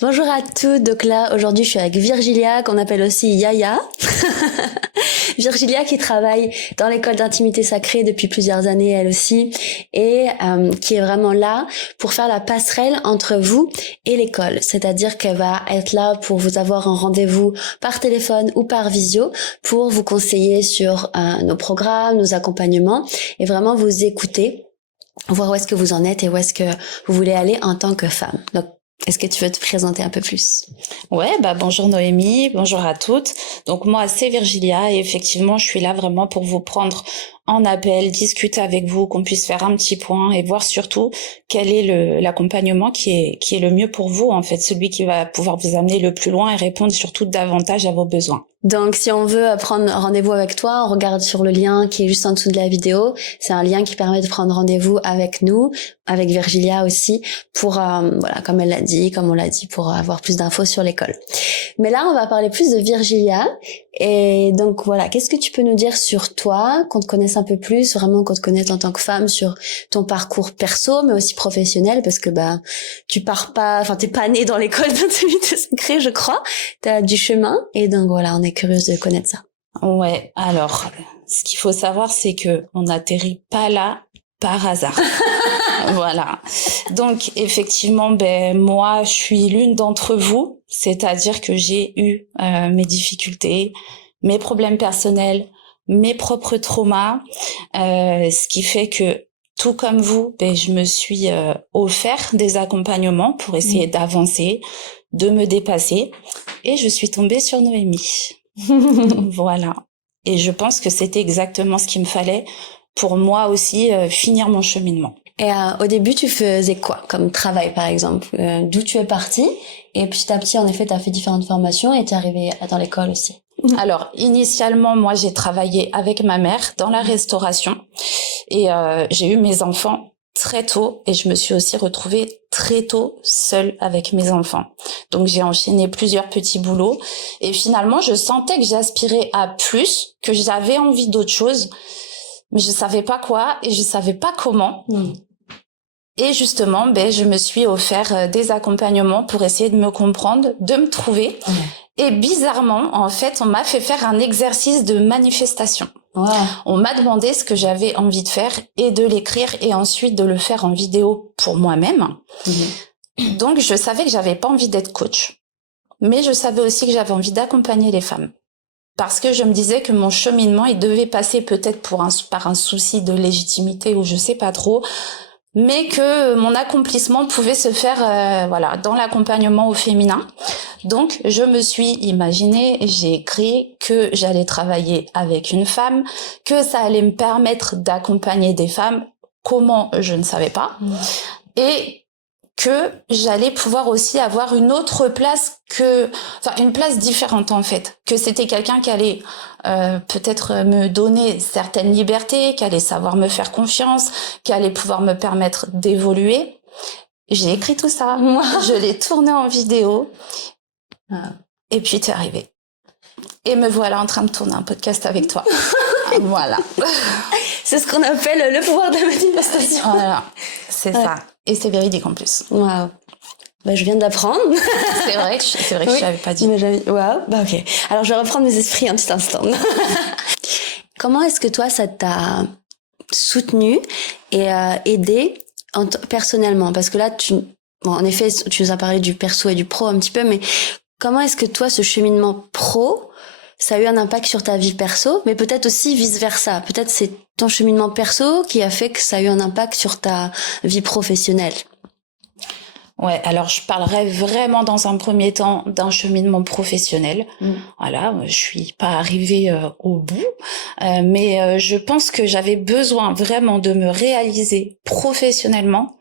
Bonjour à toutes, donc là aujourd'hui je suis avec Virgilia qu'on appelle aussi Yaya. Virgilia qui travaille dans l'école d'intimité sacrée depuis plusieurs années elle aussi et qui est vraiment là pour faire la passerelle entre vous et l'école. C'est-à-dire qu'elle va être là pour vous avoir un rendez-vous par téléphone ou par visio pour vous conseiller sur nos programmes, nos accompagnements et vraiment vous écouter, voir où est-ce que vous en êtes et où est-ce que vous voulez aller en tant que femme. Donc est-ce que tu veux te présenter un peu plus? Ouais, bonjour Noémie, bonjour à toutes. Donc moi c'est Virgilia et effectivement je suis là vraiment pour vous prendre en appel, discuter avec vous, qu'on puisse faire un petit point et voir surtout quel est l'accompagnement qui est le mieux pour vous en fait, celui qui va pouvoir vous amener le plus loin et répondre surtout davantage à vos besoins. Donc, si on veut prendre rendez-vous avec toi, on regarde sur le lien qui est juste en dessous de la vidéo. C'est un lien qui permet de prendre rendez-vous avec nous, avec Virgilia aussi, pour, voilà, comme elle l'a dit, comme on l'a dit, pour avoir plus d'infos sur l'école. Mais là, on va parler plus de Virgilia. Et donc, voilà, qu'est-ce que tu peux nous dire sur toi, qu'on te connaisse un peu plus, vraiment qu'on te connaisse en tant que femme, sur ton parcours perso, mais aussi professionnel, parce que, tu pars pas, enfin, t'es pas née dans l'école d'intimité sacrée, je crois. T'as du chemin. Et donc, voilà, on est curieuse de connaître ça. Ouais, alors, ce qu'il faut savoir, c'est que on n'atterrit pas là par hasard. Voilà. Donc, effectivement, moi, je suis l'une d'entre vous, c'est-à-dire que j'ai eu mes difficultés, mes problèmes personnels, mes propres traumas, ce qui fait que, tout comme vous, je me suis offert des accompagnements pour essayer d'avancer, de me dépasser, et je suis tombée sur Noémie. Voilà. Et je pense que c'était exactement ce qu'il me fallait pour moi aussi finir mon cheminement. Et au début, tu faisais quoi comme travail, par exemple? D'où tu es partie? Et petit à petit, en effet, tu as fait différentes formations et tu es arrivée dans l'école aussi. Alors, initialement, moi, j'ai travaillé avec ma mère dans la restauration et j'ai eu mes enfants très tôt et je me suis aussi retrouvée très tôt seule avec mes enfants. Donc, j'ai enchaîné plusieurs petits boulots et finalement, je sentais que j'aspirais à plus, que j'avais envie d'autre chose, mais je savais pas quoi et je savais pas comment. Et justement, je me suis offert des accompagnements pour essayer de me comprendre, de me trouver. Et bizarrement, en fait, on m'a fait faire un exercice de manifestation. On m'a demandé ce que j'avais envie de faire et de l'écrire et ensuite de le faire en vidéo pour moi-même. Donc, je savais que j'avais pas envie d'être coach, mais je savais aussi que j'avais envie d'accompagner les femmes. Parce que je me disais que mon cheminement, il devait passer peut-être par un souci de légitimité ou je sais pas trop, mais que mon accomplissement pouvait se faire dans l'accompagnement au féminin. Donc, je me suis imaginé, j'ai écrit que j'allais travailler avec une femme, que ça allait me permettre d'accompagner des femmes. Comment, je ne savais pas. Et que j'allais pouvoir aussi avoir une autre place une place différente en fait, que c'était quelqu'un qui allait peut-être me donner certaines libertés, qui allait savoir me faire confiance, qui allait pouvoir me permettre d'évoluer. J'ai écrit tout ça, je l'ai tourné en vidéo, et puis t'es arrivé. Et me voilà en train de tourner un podcast avec toi. Voilà. C'est ce qu'on appelle le pouvoir de la manifestation. Voilà, c'est ça. Et c'est véridique en plus. Waouh. Je viens d'apprendre. C'est vrai que je t'avais pas dit. Waouh. Ok. Alors, je vais reprendre mes esprits un petit instant. Comment est-ce que toi, ça t'a soutenu et aidé personnellement? Parce que là, en effet, tu nous as parlé du perso et du pro un petit peu, mais comment est-ce que toi, ce cheminement pro, ça a eu un impact sur ta vie perso, mais peut-être aussi vice-versa. Peut-être c'est ton cheminement perso qui a fait que ça a eu un impact sur ta vie professionnelle. Ouais, alors je parlerai vraiment dans un premier temps d'un cheminement professionnel. Voilà, je suis pas arrivée au bout, mais je pense que j'avais besoin vraiment de me réaliser professionnellement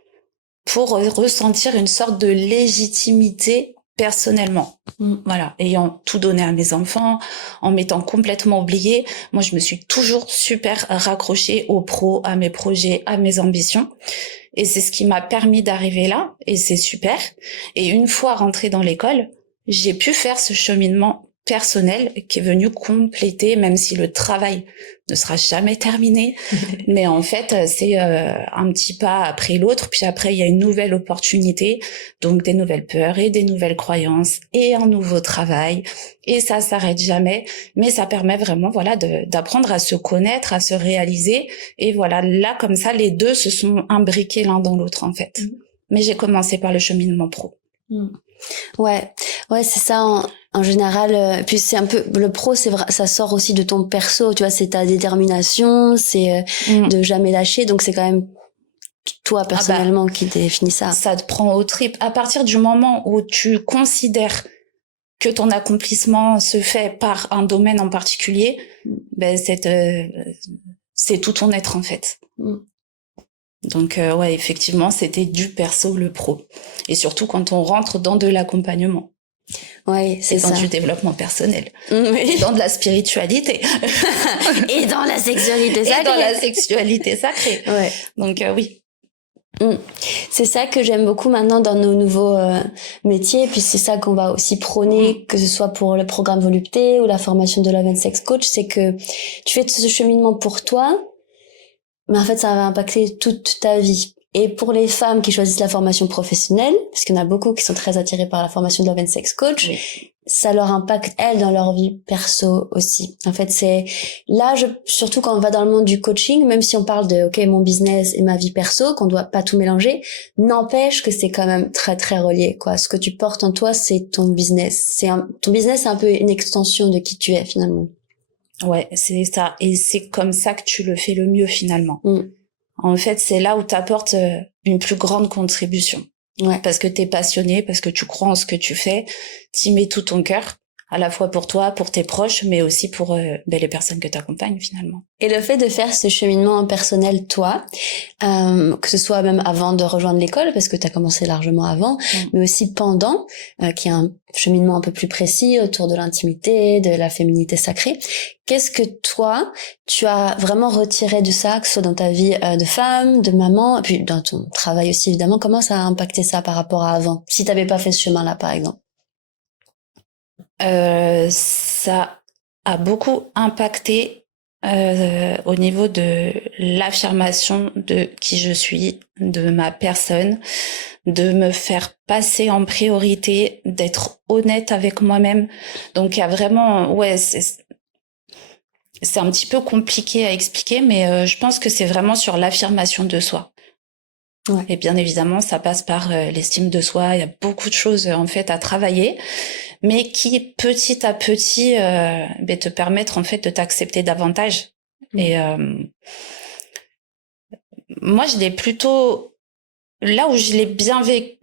pour ressentir une sorte de légitimité personnellement. Voilà, ayant tout donné à mes enfants, en m'étant complètement oubliée, moi je me suis toujours super raccrochée au pro, à mes projets, à mes ambitions. Et c'est ce qui m'a permis d'arriver là, et c'est super. Et une fois rentrée dans l'école, j'ai pu faire ce cheminement personnel qui est venu compléter, même si le travail ne sera jamais terminé. Mais en fait, c'est un petit pas après l'autre. Puis après, il y a une nouvelle opportunité, donc des nouvelles peurs et des nouvelles croyances et un nouveau travail. Et ça s'arrête jamais. Mais ça permet vraiment, voilà, d'apprendre à se connaître, à se réaliser. Et voilà, là, comme ça, les deux se sont imbriqués l'un dans l'autre, en fait. Mais j'ai commencé par le cheminement pro. Ouais, c'est ça en général. Puis c'est un peu le pro, c'est vrai, ça sort aussi de ton perso, tu vois, c'est ta détermination, c'est de jamais lâcher, donc c'est quand même toi personnellement qui définit ça. Ça te prend aux tripes. À partir du moment où tu considères que ton accomplissement se fait par un domaine en particulier, ben c'est tout ton être en fait. Donc ouais, effectivement, c'était du perso le pro. Et surtout quand on rentre dans de l'accompagnement. Ouais, c'est ça. Dans du développement personnel. Oui. Et dans de la spiritualité. Et dans la sexualité sacrée. Et dans la sexualité sacrée. Ouais. Donc oui. C'est ça que j'aime beaucoup maintenant dans nos nouveaux métiers, et puis c'est ça qu'on va aussi prôner, que ce soit pour le programme Volupté ou la formation de Love and Sex Coach, c'est que tu fais ce cheminement pour toi, mais en fait ça va impacter toute ta vie. Et pour les femmes qui choisissent la formation professionnelle, parce qu'il y en a beaucoup qui sont très attirées par la formation de Love and Sex Coach, ça leur impacte elles dans leur vie perso aussi. En fait, c'est là, surtout quand on va dans le monde du coaching, même si on parle de mon business et ma vie perso, qu'on doit pas tout mélanger, n'empêche que c'est quand même très très relié, quoi. Ce que tu portes en toi, c'est ton business. Ton business, c'est un peu une extension de qui tu es finalement. Ouais, c'est ça. Et c'est comme ça que tu le fais le mieux finalement. En fait, c'est là où tu apportes une plus grande contribution. Ouais. Parce que t'es passionné, parce que tu crois en ce que tu fais, t'y mets tout ton cœur, à la fois pour toi, pour tes proches, mais aussi pour les personnes que t'accompagnes finalement. Et le fait de faire ce cheminement personnel, toi, que ce soit même avant de rejoindre l'école, parce que t'as commencé largement avant, mais aussi pendant, qui est un cheminement un peu plus précis autour de l'intimité, de la féminité sacrée. Qu'est-ce que toi, tu as vraiment retiré de ça, que ce soit dans ta vie de femme, de maman, et puis dans ton travail aussi évidemment, comment ça a impacté ça par rapport à avant, si t'avais pas fait ce chemin-là par exemple? Ça a beaucoup impacté au niveau de l'affirmation de qui je suis, de ma personne, de me faire passer en priorité, d'être honnête avec moi-même. Donc il y a vraiment, c'est un petit peu compliqué à expliquer, mais je pense que c'est vraiment sur l'affirmation de soi. Ouais. Et bien évidemment, ça passe par l'estime de soi. Il y a beaucoup de choses en fait à travailler, mais qui petit à petit te permettre en fait de t'accepter davantage. Et moi, je l'ai plutôt là où je l'ai bien vécu.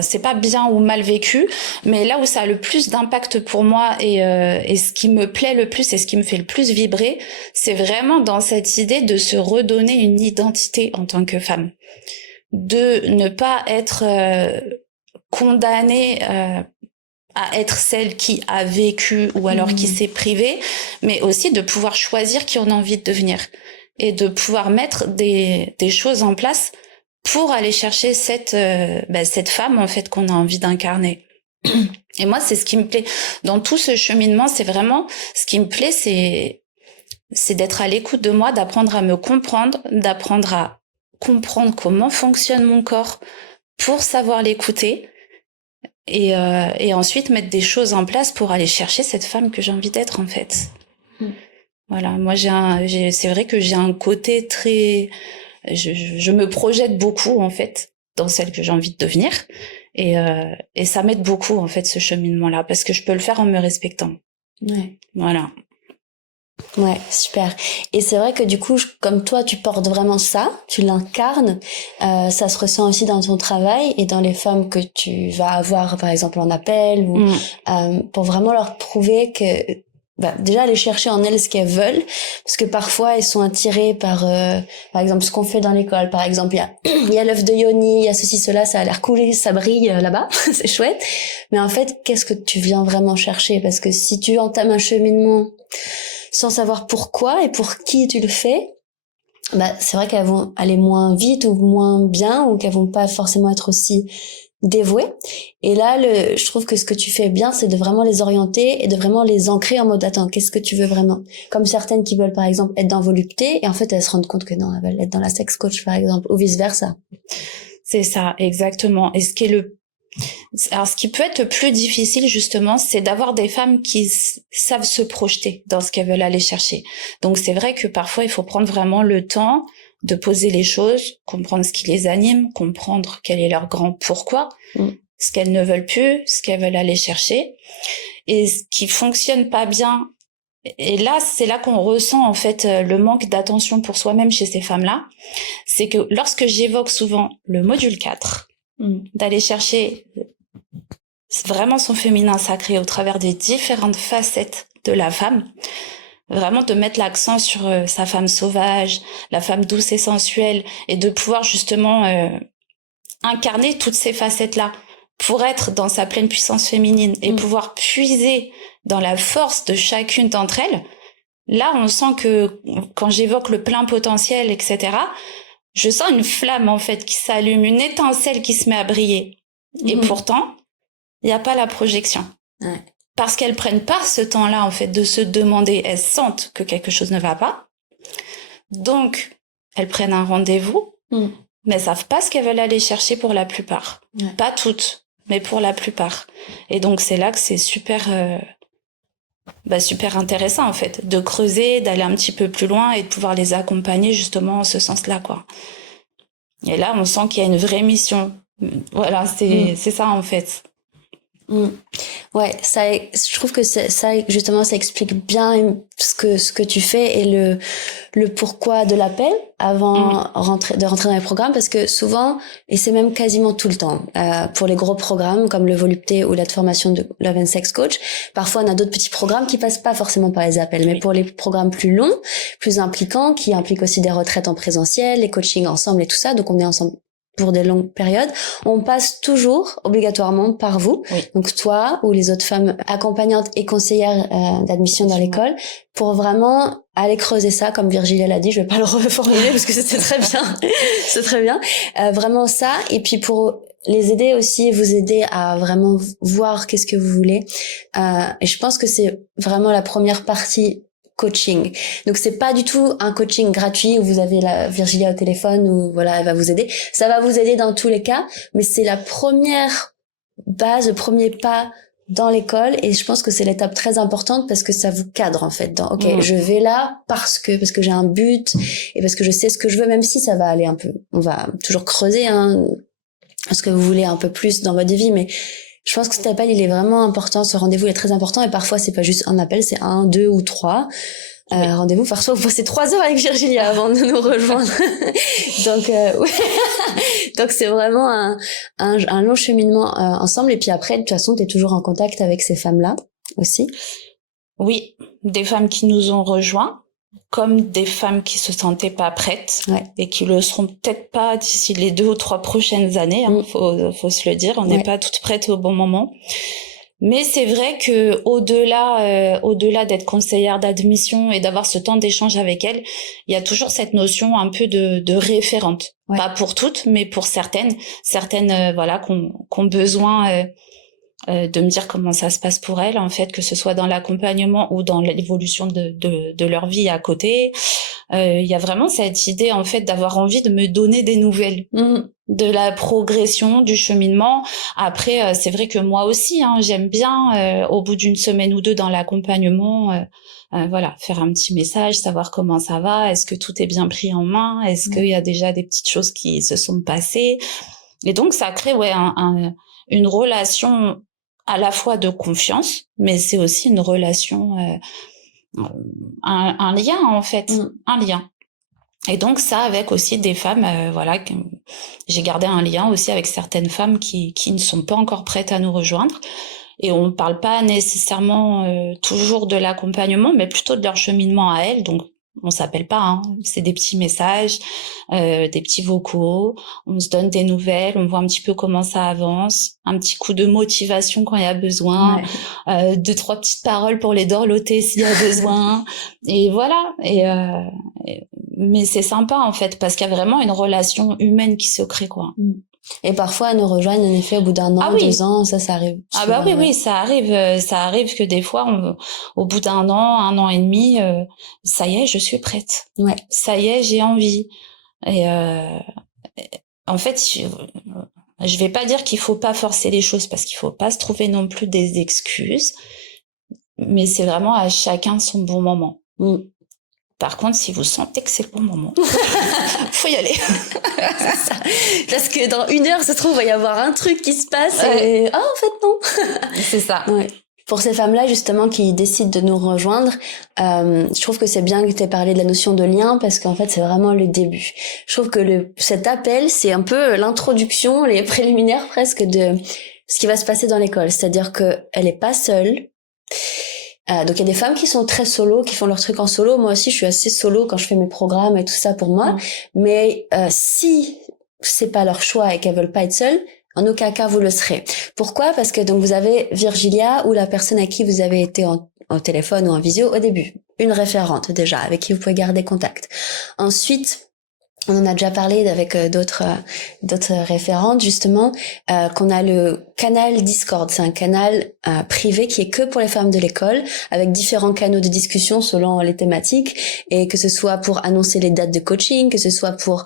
C'est pas bien ou mal vécu, mais là où ça a le plus d'impact pour moi et ce qui me plaît le plus et ce qui me fait le plus vibrer, c'est vraiment dans cette idée de se redonner une identité en tant que femme, de ne pas être condamnée à être celle qui a vécu ou alors qui s'est privée, mais aussi de pouvoir choisir qui on a envie de devenir et de pouvoir mettre des choses en place pour aller chercher cette femme en fait qu'on a envie d'incarner. Et moi, c'est ce qui me plaît dans tout ce cheminement, c'est vraiment ce qui me plaît, c'est d'être à l'écoute de moi, d'apprendre à me comprendre, d'apprendre à comprendre comment fonctionne mon corps pour savoir l'écouter et ensuite mettre des choses en place pour aller chercher cette femme que j'ai envie d'être en fait. Voilà, moi c'est vrai que j'ai un côté très je me projette beaucoup en fait dans celle que j'ai envie de devenir et ça m'aide beaucoup en fait ce cheminement là parce que je peux le faire en me respectant. Ouais. Voilà. Ouais, super. Et c'est vrai que du coup, comme toi, tu portes vraiment ça, tu l'incarnes, ça se ressent aussi dans ton travail et dans les femmes que tu vas avoir, par exemple, en appel, ou pour vraiment leur prouver que, déjà aller chercher en elles ce qu'elles veulent, parce que parfois elles sont attirées par exemple ce qu'on fait dans l'école, par exemple il y a l'œuf de Yoni, il y a ceci, cela, ça a l'air cool, ça brille là-bas, c'est chouette, mais en fait qu'est-ce que tu viens vraiment chercher? Parce que si tu entames un cheminement sans savoir pourquoi et pour qui tu le fais, c'est vrai qu'elles vont aller moins vite ou moins bien, ou qu'elles vont pas forcément être aussi dévoués. Et là, je trouve que ce que tu fais bien, c'est de vraiment les orienter et de vraiment les ancrer en mode, attends, qu'est-ce que tu veux vraiment? Comme certaines qui veulent, par exemple, être dans volupté, et en fait, elles se rendent compte que non, elles veulent être dans la sex coach, par exemple, ou vice versa. C'est ça, exactement. Et ce qui peut être le plus difficile, justement, c'est d'avoir des femmes qui savent se projeter dans ce qu'elles veulent aller chercher. Donc, c'est vrai que parfois, il faut prendre vraiment le temps de poser les choses, comprendre ce qui les anime, comprendre quel est leur grand pourquoi, ce qu'elles ne veulent plus, ce qu'elles veulent aller chercher. Et ce qui fonctionne pas bien, et là, c'est là qu'on ressent en fait le manque d'attention pour soi-même chez ces femmes-là, c'est que lorsque j'évoque souvent le module 4, d'aller chercher vraiment son féminin sacré au travers des différentes facettes de la femme, vraiment de mettre l'accent sur sa femme sauvage, la femme douce et sensuelle, et de pouvoir justement incarner toutes ces facettes-là pour être dans sa pleine puissance féminine et pouvoir puiser dans la force de chacune d'entre elles. Là, on sent que quand j'évoque le plein potentiel, etc., je sens une flamme en fait qui s'allume, une étincelle qui se met à briller. Et pourtant, il n'y a pas la projection. Ouais. Parce qu'elles prennent pas ce temps-là en fait de se demander, elles sentent que quelque chose ne va pas. Donc, elles prennent un rendez-vous, mais elles savent pas ce qu'elles veulent aller chercher pour la plupart. Ouais. Pas toutes, mais pour la plupart. Et donc, c'est là que c'est super intéressant en fait, de creuser, d'aller un petit peu plus loin et de pouvoir les accompagner justement en ce sens-là, quoi. Et là, on sent qu'il y a une vraie mission. Voilà, c'est ça en fait. Ouais, je trouve que ça justement ça explique bien ce que tu fais et le pourquoi de l'appel avant de rentrer dans les programmes, parce que souvent, et c'est même quasiment tout le temps, pour les gros programmes comme le volupté ou la formation de Love and Sex Coach, parfois on a d'autres petits programmes qui passent pas forcément par les appels, mais pour les programmes plus longs, plus impliquants, qui impliquent aussi des retraites en présentiel, les coachings ensemble et tout ça, donc on est ensemble pour des longues périodes, on passe toujours obligatoirement par vous, donc toi ou les autres femmes accompagnantes et conseillères d'admission dans l'école, pour vraiment aller creuser ça, comme Virgilie l'a dit, je vais pas le reformuler parce que c'était très bien, c'est très bien, vraiment ça, et puis pour les aider aussi, vous aider à vraiment voir qu'est-ce que vous voulez, et je pense que c'est vraiment la première partie coaching. Donc c'est pas du tout un coaching gratuit où vous avez la Virgilia au téléphone où voilà, elle va vous aider. Ça va vous aider dans tous les cas, mais c'est la première base, le premier pas dans l'école, et je pense que c'est l'étape très importante parce que ça vous cadre en fait dans je vais là parce que j'ai un but et parce que je sais ce que je veux, même si ça va aller un peu, on va toujours creuser ce que vous voulez un peu plus dans votre vie, mais je pense que cet appel, il est vraiment important, ce rendez-vous est très important, et parfois c'est pas juste un appel, c'est 1, 2 ou 3 rendez-vous. Parfois vous passez 3 heures avec Virgilia avant de nous rejoindre. Donc donc c'est vraiment un long cheminement ensemble, et puis après de toute façon t'es toujours en contact avec ces femmes-là aussi. Oui, des femmes qui nous ont rejoints, comme des femmes qui se sentaient pas prêtes et qui le seront peut-être pas d'ici les 2 ou 3 prochaines années. Faut se le dire, on n'est pas toutes prêtes au bon moment. Mais c'est vrai que au-delà d'être conseillère d'admission et d'avoir ce temps d'échange avec elles, il y a toujours cette notion un peu de référente. Pas pour toutes, mais pour certaines voilà, qu'on besoin de me dire comment ça se passe pour elles, en fait, que ce soit dans l'accompagnement ou dans l'évolution de leur vie à côté. Il y a vraiment cette idée, en fait, d'avoir envie de me donner des nouvelles de la progression, du cheminement. Après, c'est vrai que moi aussi, j'aime bien, au bout d'une semaine ou 2 dans l'accompagnement, voilà, faire un petit message, savoir comment ça va, est-ce que tout est bien pris en main, est-ce qu'il y a déjà des petites choses qui se sont passées. Et donc, ça crée, une relation à la fois de confiance, mais c'est aussi une relation, un lien en fait, un lien. Et donc ça, avec aussi des femmes, voilà, j'ai gardé un lien aussi avec certaines femmes qui ne sont pas encore prêtes à nous rejoindre. Et on parle pas nécessairement toujours de l'accompagnement, mais plutôt de leur cheminement à elles. Donc on s'appelle pas, c'est des petits messages, des petits vocaux, on se donne des nouvelles, on voit un petit peu comment ça avance, un petit coup de motivation quand il y a besoin, 2-3 petites paroles pour les dorloter s'il y a besoin, et voilà. Mais c'est sympa en fait, parce qu'il y a vraiment une relation humaine qui se crée, quoi. Et parfois, elles nous rejoignent, en effet, au bout d'un an, 2 ans, ça arrive. Ah bah oui, ça arrive que des fois, au bout d'un an, 1 an et demi, ça y est, je suis prête. Ouais. Ça y est, j'ai envie. Et en fait, je vais pas dire qu'il faut pas forcer les choses parce qu'il faut pas se trouver non plus des excuses, mais c'est vraiment à chacun son bon moment. Par contre, si vous sentez que c'est le bon moment, faut y aller. C'est ça. Parce que dans 1 heure, ça se trouve, il va y avoir un truc qui se passe et en fait non. C'est ça. Ouais. Pour ces femmes-là, justement, qui décident de nous rejoindre, je trouve que c'est bien que tu aies parlé de la notion de lien parce qu'en fait, c'est vraiment le début. Je trouve que cet appel, c'est un peu l'introduction, les préliminaires presque de ce qui va se passer dans l'école. C'est-à-dire que elle est pas seule. Donc il y a des femmes qui sont très solo, qui font leur truc en solo. Moi aussi, je suis assez solo quand je fais mes programmes et tout ça pour moi. Mais si c'est pas leur choix et qu'elles veulent pas être seules, en aucun cas vous le serez. Pourquoi ? Parce que donc vous avez Virgilia ou la personne à qui vous avez été au téléphone ou en visio au début, une référente déjà avec qui vous pouvez garder contact. Ensuite, on en a déjà parlé avec d'autres référentes justement, qu'on a le canal Discord. C'est un canal privé qui est que pour les femmes de l'école, avec différents canaux de discussion selon les thématiques, et que ce soit pour annoncer les dates de coaching, que ce soit pour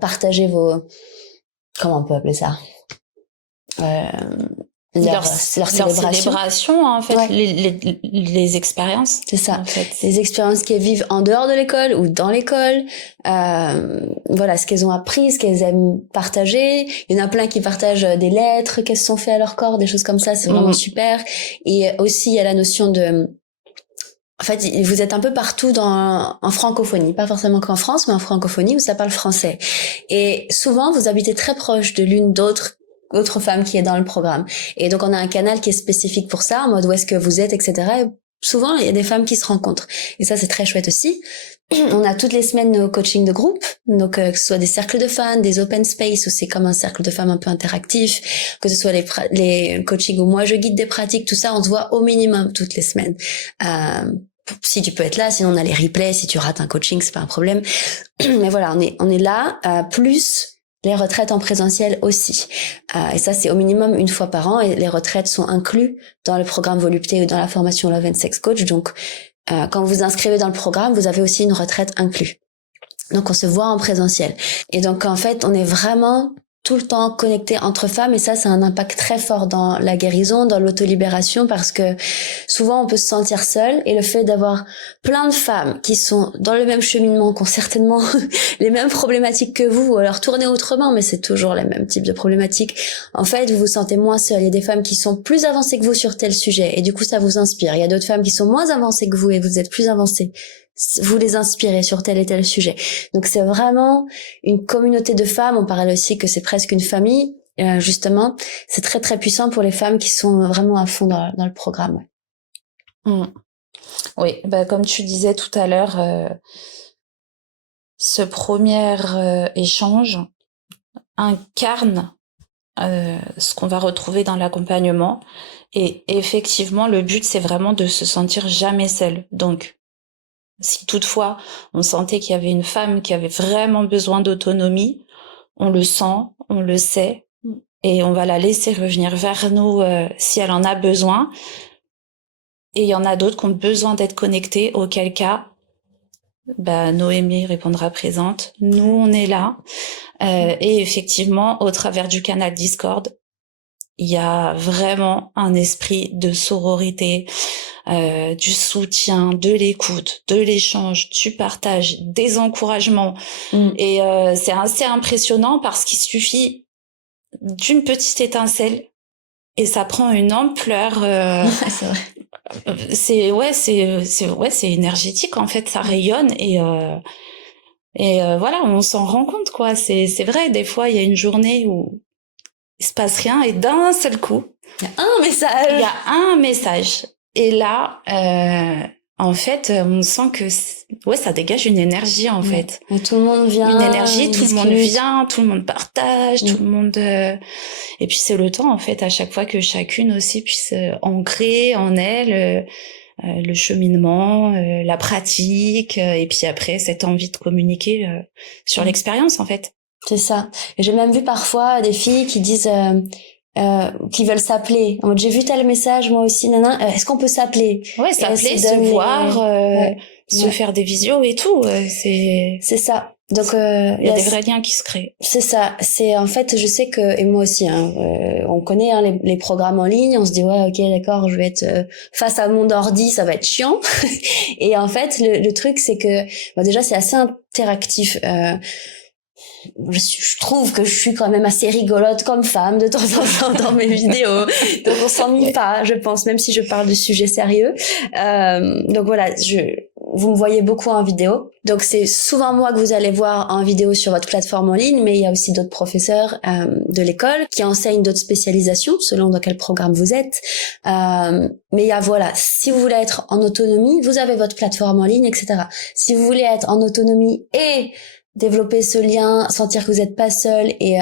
partager comment on peut appeler ça, leur célébration en fait, les expériences, c'est ça, en fait. Les expériences qu'elles vivent en dehors de l'école ou dans l'école, voilà, ce qu'elles ont appris, ce qu'elles aiment partager. Il y en a plein qui partagent des lettres qu'elles se sont fait à leur corps, des choses comme ça, c'est vraiment super. Et aussi il y a la notion de, en fait, vous êtes un peu partout en francophonie, pas forcément qu'en France, mais en francophonie où ça parle français. Et souvent vous habitez très proche de l'une d'autre femme qui est dans le programme. Et donc, on a un canal qui est spécifique pour ça, en mode où est-ce que vous êtes, etc. Et souvent, il y a des femmes qui se rencontrent. Et ça, c'est très chouette aussi. On a toutes les semaines nos coachings de groupe. Donc, que ce soit des cercles de fans, des open space, où c'est comme un cercle de femmes un peu interactif, que ce soit les coachings où moi je guide des pratiques, tout ça, on se voit au minimum toutes les semaines. Si tu peux être là, sinon on a les replays, si tu rates un coaching, c'est pas un problème. Mais voilà, on est là, plus les retraites en présentiel aussi. Et ça, c'est au minimum 1 fois par an. Et les retraites sont inclus dans le programme Volupté ou dans la formation Love and Sex Coach. Donc, quand vous vous inscrivez dans le programme, vous avez aussi une retraite inclue. Donc, on se voit en présentiel. Et donc, en fait, on est vraiment tout le temps connectés entre femmes, et ça, c'est un impact très fort dans la guérison, dans l'autolibération, parce que souvent on peut se sentir seul, et le fait d'avoir plein de femmes qui sont dans le même cheminement, qui ont certainement les mêmes problématiques que vous, ou alors tourner autrement, mais c'est toujours les mêmes types de problématiques. En fait, vous vous sentez moins seul. Il y a des femmes qui sont plus avancées que vous sur tel sujet, et du coup ça vous inspire. Il y a d'autres femmes qui sont moins avancées que vous, et vous êtes plus avancées. Vous les inspirez sur tel et tel sujet. Donc c'est vraiment une communauté de femmes. On parle aussi que c'est presque une famille. Justement, c'est très très puissant pour les femmes qui sont vraiment à fond dans le programme. Oui, comme tu disais tout à l'heure, ce premier échange incarne ce qu'on va retrouver dans l'accompagnement. Et effectivement, le but, c'est vraiment de se sentir jamais seul. Donc, si toutefois on sentait qu'il y avait une femme qui avait vraiment besoin d'autonomie, on le sent, on le sait, et on va la laisser revenir vers nous si elle en a besoin. Et il y en a d'autres qui ont besoin d'être connectées, auquel cas, Noémie répondra présente. Nous, on est là. Et effectivement, au travers du canal Discord, il y a vraiment un esprit de sororité, du soutien, de l'écoute, de l'échange, du partage, des encouragements. Et c'est assez impressionnant parce qu'il suffit d'une petite étincelle et ça prend une ampleur. C'est vrai. C'est énergétique en fait, ça rayonne et voilà, on s'en rend compte quoi. C'est vrai, des fois il y a une journée où il se passe rien et d'un seul coup, il y a un message. Et là, en fait, on sent que ça dégage une énergie en fait. Et tout le monde vient. Une énergie, tout le monde vient, tout le monde partage, tout le monde. Et puis c'est le temps en fait à chaque fois que chacune aussi puisse ancrer en elle le cheminement, la pratique, et puis après cette envie de communiquer sur l'expérience en fait. C'est ça. Et j'ai même vu parfois des filles qui disent qui veulent s'appeler. En mode, j'ai vu tel message, moi aussi, est-ce qu'on peut s'appeler? Ouais, s'appeler, se voir, se faire des visios et tout. C'est ça. Donc il y a des vrais liens qui se créent. C'est ça. C'est en fait, je sais que, et moi aussi, on connaît les programmes en ligne. On se dit ouais, ok, d'accord, je vais être face à mon ordi, ça va être chiant. Et en fait, le truc, c'est que déjà, c'est assez interactif. Je trouve que je suis quand même assez rigolote comme femme de temps en temps dans mes vidéos, donc on s'ennuie pas, je pense, même si je parle de sujets sérieux. Donc voilà, vous me voyez beaucoup en vidéo, donc c'est souvent moi que vous allez voir en vidéo sur votre plateforme en ligne, mais il y a aussi d'autres professeurs de l'école qui enseignent d'autres spécialisations selon dans quel programme vous êtes. Mais il y a voilà, si vous voulez être en autonomie, vous avez votre plateforme en ligne, etc. Si vous voulez être en autonomie et développer ce lien, sentir que vous n'êtes pas seul et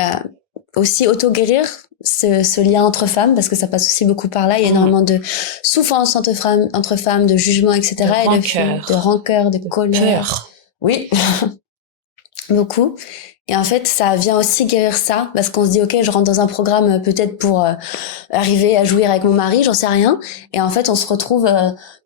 aussi auto-guérir ce lien entre femmes, parce que ça passe aussi beaucoup par là. Il y a énormément de souffrance entre femmes, de jugement, etc. De rancœur, de colère. Peur. Oui, beaucoup. Et en fait, ça vient aussi guérir ça, parce qu'on se dit, ok, je rentre dans un programme peut-être pour arriver à jouir avec mon mari, j'en sais rien. Et en fait, on se retrouve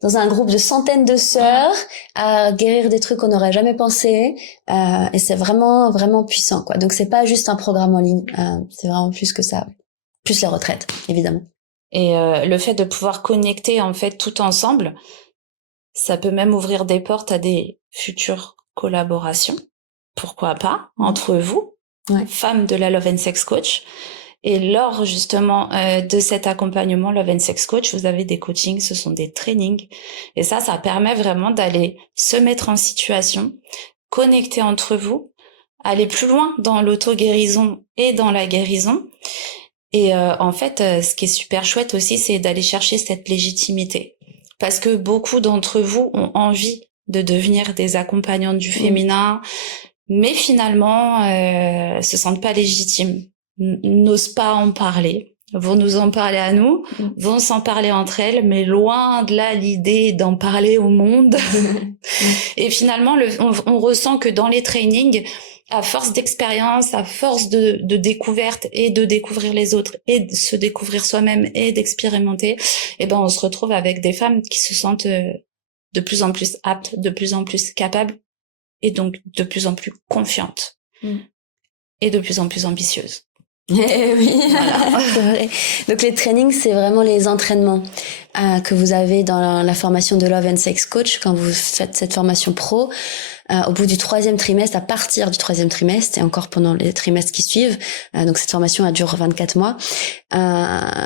dans un groupe de centaines de sœurs à guérir des trucs qu'on n'aurait jamais pensé. Et c'est vraiment, vraiment puissant, quoi. Donc, c'est pas juste un programme en ligne. C'est vraiment plus que ça. Plus les retraites, évidemment. Et le fait de pouvoir connecter, en fait, tout ensemble, ça peut même ouvrir des portes à des futures collaborations. Pourquoi pas, entre vous, femmes de la Love and Sex Coach. Et lors, justement, de cet accompagnement Love and Sex Coach, vous avez des coachings, ce sont des trainings. Et ça permet vraiment d'aller se mettre en situation, connecter entre vous, aller plus loin dans l'auto-guérison et dans la guérison. Et en fait, ce qui est super chouette aussi, c'est d'aller chercher cette légitimité. Parce que beaucoup d'entre vous ont envie de devenir des accompagnantes du féminin, mais finalement se sentent pas légitimes, n'osent pas en parler, vont nous en parler à nous, vont s'en parler entre elles, mais loin de là l'idée d'en parler au monde. Et finalement, on ressent que dans les trainings, à force d'expérience, à force de découverte et de découvrir les autres et de se découvrir soi-même et d'expérimenter, on se retrouve avec des femmes qui se sentent de plus en plus aptes, de plus en plus capables, et donc de plus en plus confiante et de plus en plus ambitieuse. Oui, voilà. C'est vrai. Donc les trainings, c'est vraiment les entraînements que vous avez dans la formation de Love and Sex Coach quand vous faites cette formation pro. Au bout du 3e trimestre, à partir du 3e trimestre et encore pendant les trimestres qui suivent, donc cette formation elle dure 24 mois,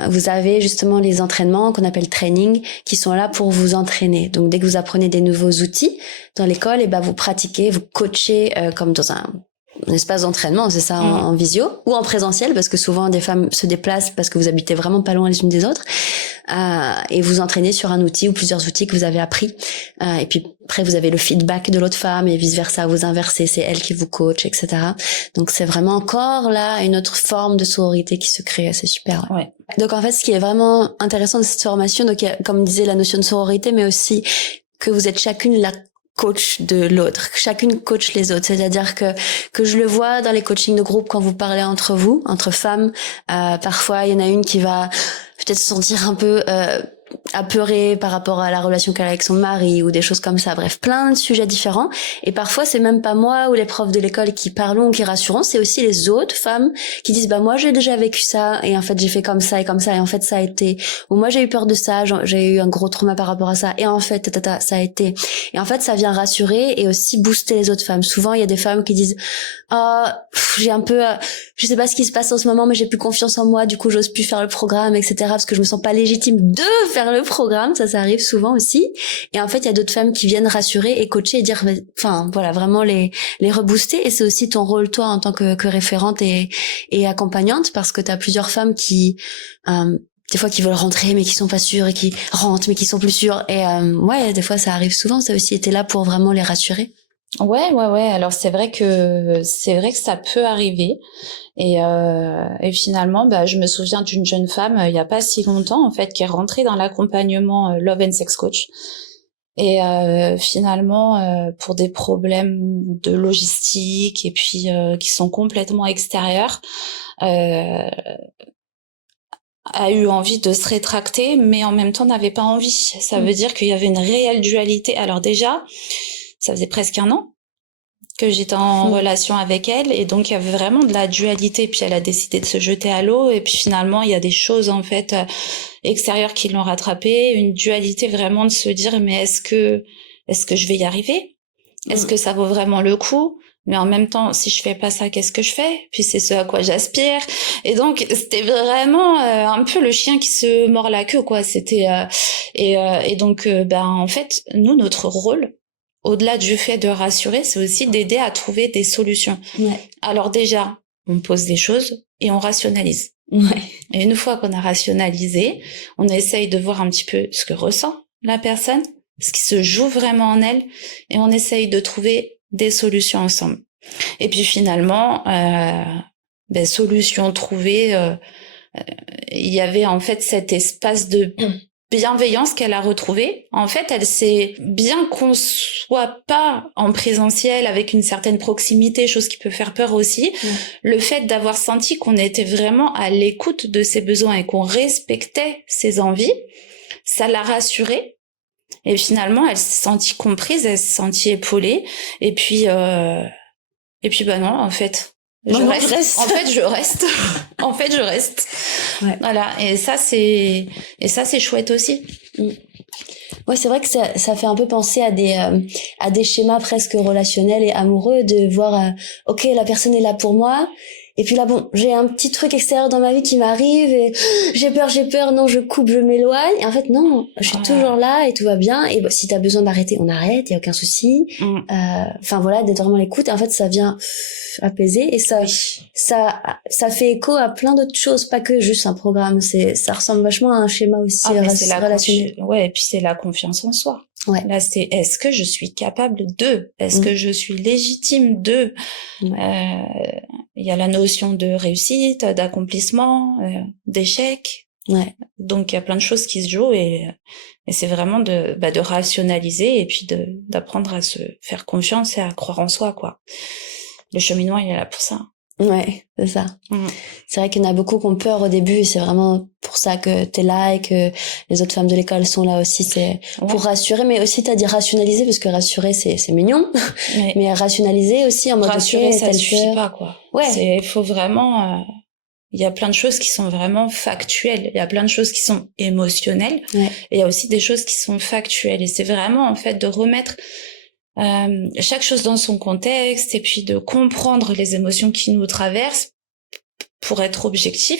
vous avez justement les entraînements qu'on appelle training qui sont là pour vous entraîner. Donc dès que vous apprenez des nouveaux outils dans l'école, vous pratiquez, vous coachez comme dans un espace d'entraînement, c'est ça, en visio ou en présentiel, parce que souvent des femmes se déplacent parce que vous habitez vraiment pas loin les unes des autres, et vous entraînez sur un outil ou plusieurs outils que vous avez appris, et puis après vous avez le feedback de l'autre femme et vice versa, vous inversez, c'est elle qui vous coach, etc. Donc c'est vraiment encore là une autre forme de sororité qui se crée, c'est super. Ouais. Donc en fait, ce qui est vraiment intéressant de cette formation, donc il y a, comme disait, la notion de sororité, mais aussi que vous êtes chacune la coach de l'autre, chacune coach les autres, c'est-à-dire que je le vois dans les coachings de groupe quand vous parlez entre vous, entre femmes, parfois il y en a une qui va peut-être se sentir un peu apeurée par rapport à la relation qu'elle a avec son mari ou des choses comme ça, bref, plein de sujets différents, et parfois c'est même pas moi ou les profs de l'école qui parlons ou qui rassurons, c'est aussi les autres femmes qui disent moi j'ai déjà vécu ça et en fait j'ai fait comme ça et en fait ça a été, ou moi j'ai eu peur de ça, j'ai eu un gros trauma par rapport à ça et en fait ça a été, et en fait ça vient rassurer et aussi booster les autres femmes. Souvent il y a des femmes qui disent j'ai un peu je sais pas ce qui se passe en ce moment mais j'ai plus confiance en moi, du coup j'ose plus faire le programme, etc., parce que je me sens pas légitime de faire le programme, ça arrive souvent aussi. Et en fait il y a d'autres femmes qui viennent rassurer et coacher et dire voilà, vraiment les rebooster. Et c'est aussi ton rôle toi en tant que référente et accompagnante, parce que tu as plusieurs femmes qui des fois qui veulent rentrer mais qui sont pas sûres et qui rentrent mais qui sont plus sûres, et des fois ça arrive souvent. Ça aussi été là pour vraiment les rassurer. Ouais. Alors c'est vrai que ça peut arriver. Et finalement, je me souviens d'une jeune femme il y a pas si longtemps en fait qui est rentrée dans l'accompagnement Love and Sex Coach. Et finalement, pour des problèmes de logistique et puis qui sont complètement extérieurs, a eu envie de se rétracter, mais en même temps n'avait pas envie. Ça veut dire qu'il y avait une réelle dualité. Alors déjà, ça faisait presque 1 an que j'étais en relation avec elle, et donc il y avait vraiment de la dualité. Puis elle a décidé de se jeter à l'eau, et puis finalement il y a des choses en fait extérieures qui l'ont rattrapée, une dualité vraiment de se dire mais est-ce que je vais y arriver, est-ce que ça vaut vraiment le coup, mais en même temps si je fais pas ça, qu'est-ce que je fais, puis c'est ce à quoi j'aspire. Et donc c'était vraiment un peu le chien qui se mord la queue, quoi. C'était et donc en fait nous, notre rôle, au-delà du fait de rassurer, c'est aussi d'aider à trouver des solutions. Ouais. Alors déjà, on pose des choses et on rationalise. Ouais. Et une fois qu'on a rationalisé, on essaye de voir un petit peu ce que ressent la personne, ce qui se joue vraiment en elle, et on essaye de trouver des solutions ensemble. Et puis finalement, solution trouvée, il y avait en fait cet espace de bienveillance qu'elle a retrouvé. En fait, elle sait bien qu'on soit pas en présentiel avec une certaine proximité, chose qui peut faire peur aussi. Le fait d'avoir senti qu'on était vraiment à l'écoute de ses besoins et qu'on respectait ses envies, ça l'a rassurée. Et finalement, elle s'est sentie comprise, elle s'est sentie épaulée. Et puis non, en fait, je reste. En fait, je reste. En fait, je reste. Ouais. Voilà. Et ça, c'est chouette aussi. Ouais, c'est vrai que ça fait un peu penser à des schémas presque relationnels et amoureux, de voir, ok, la personne est là pour moi. Et puis là, bon, j'ai un petit truc extérieur dans ma vie qui m'arrive et j'ai peur, non, je coupe, je m'éloigne. Et en fait, non, je suis toujours là et tout va bien. Et si t'as besoin d'arrêter, on arrête, y a aucun souci. Enfin voilà, d'être vraiment à l'écoute. Et en fait, ça vient apaiser, et ça fait écho à plein d'autres choses, pas que juste un programme. Ça ressemble vachement à un schéma aussi relationnel. Ouais, et puis c'est la confiance en soi. Ouais. Là, c'est est-ce que je suis capable de, est-ce que je suis légitime de. Il y a la notion de réussite, d'accomplissement, d'échec. Ouais. Donc il y a plein de choses qui se jouent, et c'est vraiment de rationaliser et puis d'apprendre à se faire confiance et à croire en soi, quoi. Le cheminement, il est là pour ça. Ouais, c'est ça. C'est vrai qu'il y en a beaucoup qui ont peur au début, et c'est vraiment pour ça que t'es là et que les autres femmes de l'école sont là aussi. C'est pour rassurer, mais aussi t'as dit rationaliser, parce que rassurer c'est mignon, mais rationaliser aussi en mode rassurer, ça suffit pas, quoi. Ouais. Il faut vraiment. Il y a plein de choses qui sont vraiment factuelles. Il y a plein de choses qui sont émotionnelles. Ouais. Et il y a aussi des choses qui sont factuelles. Et c'est vraiment en fait de remettre chaque chose dans son contexte, et puis de comprendre les émotions qui nous traversent pour être objective,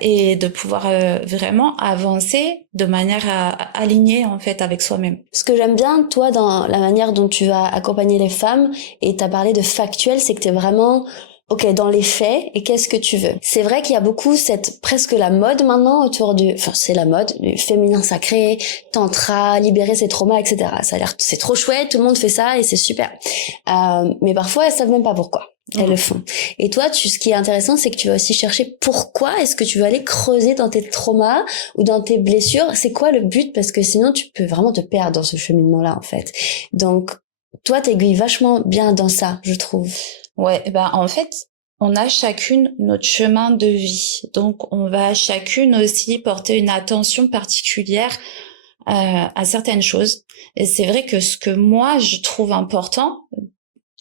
et de pouvoir vraiment avancer de manière à aligner en fait avec soi-même. Ce que j'aime bien, toi, dans la manière dont tu vas accompagner les femmes, et t'as parlé de factuel, c'est que t'es vraiment dans les faits, et qu'est-ce que tu veux. C'est vrai qu'il y a beaucoup presque la mode maintenant autour c'est la mode du féminin sacré, tantra, libérer ses traumas, etc. C'est trop chouette, tout le monde fait ça et c'est super. Mais parfois elles savent même pas pourquoi elles le font. Et toi, ce qui est intéressant, c'est que tu vas aussi chercher pourquoi est-ce que tu vas aller creuser dans tes traumas ou dans tes blessures. C'est quoi le but? Parce que sinon tu peux vraiment te perdre dans ce cheminement-là, en fait. Donc toi, t'aiguilles vachement bien dans ça, je trouve. Ouais, en fait, on a chacune notre chemin de vie. Donc, on va chacune aussi porter une attention particulière à certaines choses. Et c'est vrai que ce que moi, je trouve important,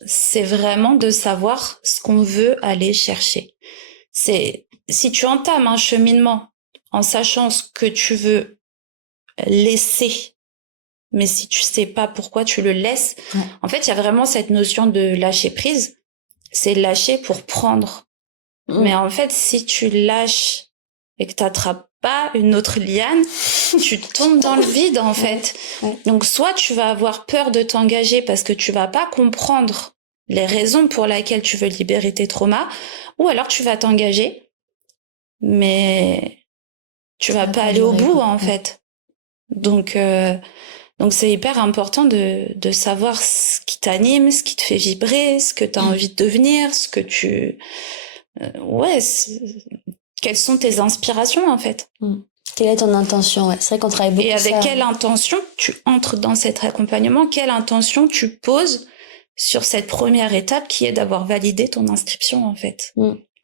c'est vraiment de savoir ce qu'on veut aller chercher. Si tu entames un cheminement en sachant ce que tu veux laisser, mais si tu sais pas pourquoi tu le laisses, en fait, il y a vraiment cette notion de lâcher prise. C'est lâcher pour prendre. Mais en fait, si tu lâches et que t'attrapes pas une autre liane, tu tombes dans le vide, en fait. Donc, soit tu vas avoir peur de t'engager parce que tu vas pas comprendre les raisons pour lesquelles tu veux libérer tes traumas, ou alors tu vas t'engager, mais tu vas pas aller au bout, en fait. Donc c'est hyper important de savoir ce qui t'anime, ce qui te fait vibrer, ce que tu as envie de devenir, ce que tu... quelles sont tes inspirations, en fait. Quelle est ton intention? Ouais, c'est vrai qu'on travaille beaucoup Et avec ça. quelle intention tu entres dans cet accompagnement? Quelle intention tu poses sur cette première étape qui est d'avoir validé ton inscription, en fait?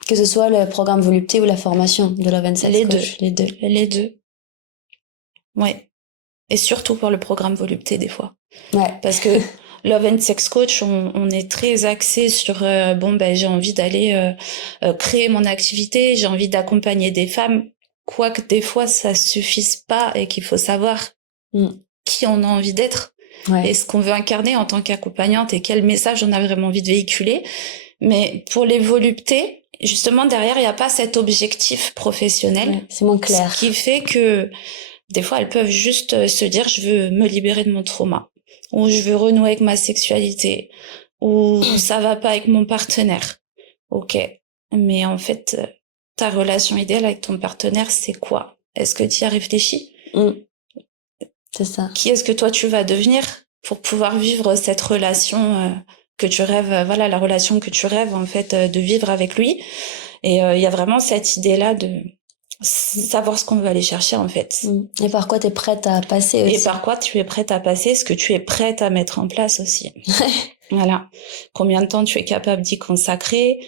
Que ce soit le programme Volupté ou la formation de Love and Sex Coach. Les deux. Ouais. Et surtout pour le programme Volupté, des fois. Ouais. Parce que Love and Sex Coach, on est très axé sur j'ai envie d'aller créer mon activité, j'ai envie d'accompagner des femmes, quoique des fois ça suffise pas et qu'il faut savoir qui on a envie d'être et ce qu'on veut incarner en tant qu'accompagnante et quel message on a vraiment envie de véhiculer. Mais pour les voluptés, justement derrière il n'y a pas cet objectif professionnel. C'est moins clair. Ce qui fait que des fois elles peuvent juste se dire je veux me libérer de mon trauma, ou je veux renouer avec ma sexualité, ou ça va pas avec mon partenaire. Ok, mais en fait, ta relation idéale avec ton partenaire, c'est quoi? Est-ce que tu y as réfléchi? C'est ça. Qui est-ce que toi tu vas devenir pour pouvoir vivre cette relation que tu rêves, la relation que tu rêves en fait de vivre avec lui? Et il y a vraiment cette idée-là de savoir ce qu'on veut aller chercher en fait. Et par quoi tu es prête à passer aussi. Et par quoi tu es prête à passer, ce que tu es prête à mettre en place aussi. Voilà. Combien de temps tu es capable d'y consacrer,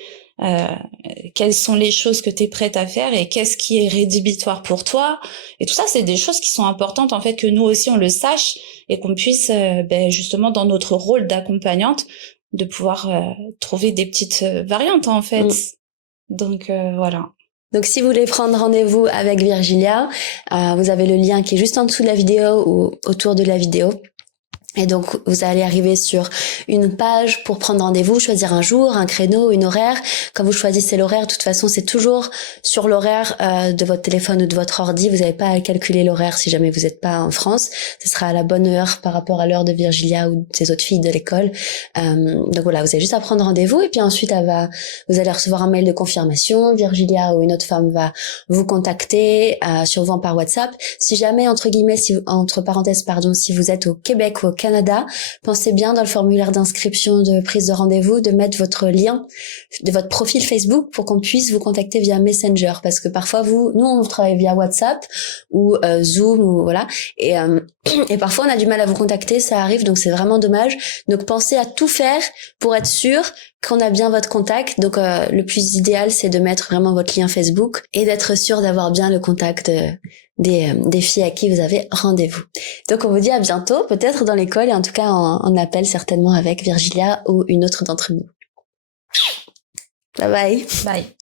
quelles sont les choses que tu es prête à faire et qu'est-ce qui est rédhibitoire pour toi. Et tout ça, c'est des choses qui sont importantes en fait que nous aussi on le sache et qu'on puisse justement dans notre rôle d'accompagnante de pouvoir trouver des petites variantes en fait. Donc voilà. Donc, si vous voulez prendre rendez-vous avec Virgilia, vous avez le lien qui est juste en dessous de la vidéo ou autour de la vidéo. Et donc, vous allez arriver sur une page pour prendre rendez-vous, choisir un jour, un créneau, une horaire. Quand vous choisissez l'horaire, de toute façon, c'est toujours sur l'horaire de votre téléphone ou de votre ordi. Vous n'avez pas à calculer l'horaire si jamais vous n'êtes pas en France. Ce sera à la bonne heure par rapport à l'heure de Virgilia ou de ses autres filles de l'école. Donc voilà, vous avez juste à prendre rendez-vous et puis ensuite, vous allez recevoir un mail de confirmation. Virgilia ou une autre femme va vous contacter souvent par WhatsApp. Si jamais, entre parenthèses, si vous êtes au Québec ou au Canada, pensez bien dans le formulaire d'inscription de prise de rendez-vous de mettre votre lien de votre profil Facebook pour qu'on puisse vous contacter via Messenger, parce que parfois nous on travaille via WhatsApp ou Zoom ou voilà et parfois on a du mal à vous contacter, ça arrive, donc c'est vraiment dommage. Donc pensez à tout faire pour être sûr qu'on a bien votre contact. Donc le plus idéal c'est de mettre vraiment votre lien Facebook et d'être sûr d'avoir bien le contact des filles à qui vous avez rendez-vous. Donc on vous dit à bientôt, peut-être dans l'école et en tout cas en appel certainement avec Virgilia ou une autre d'entre nous. Bye bye. Bye.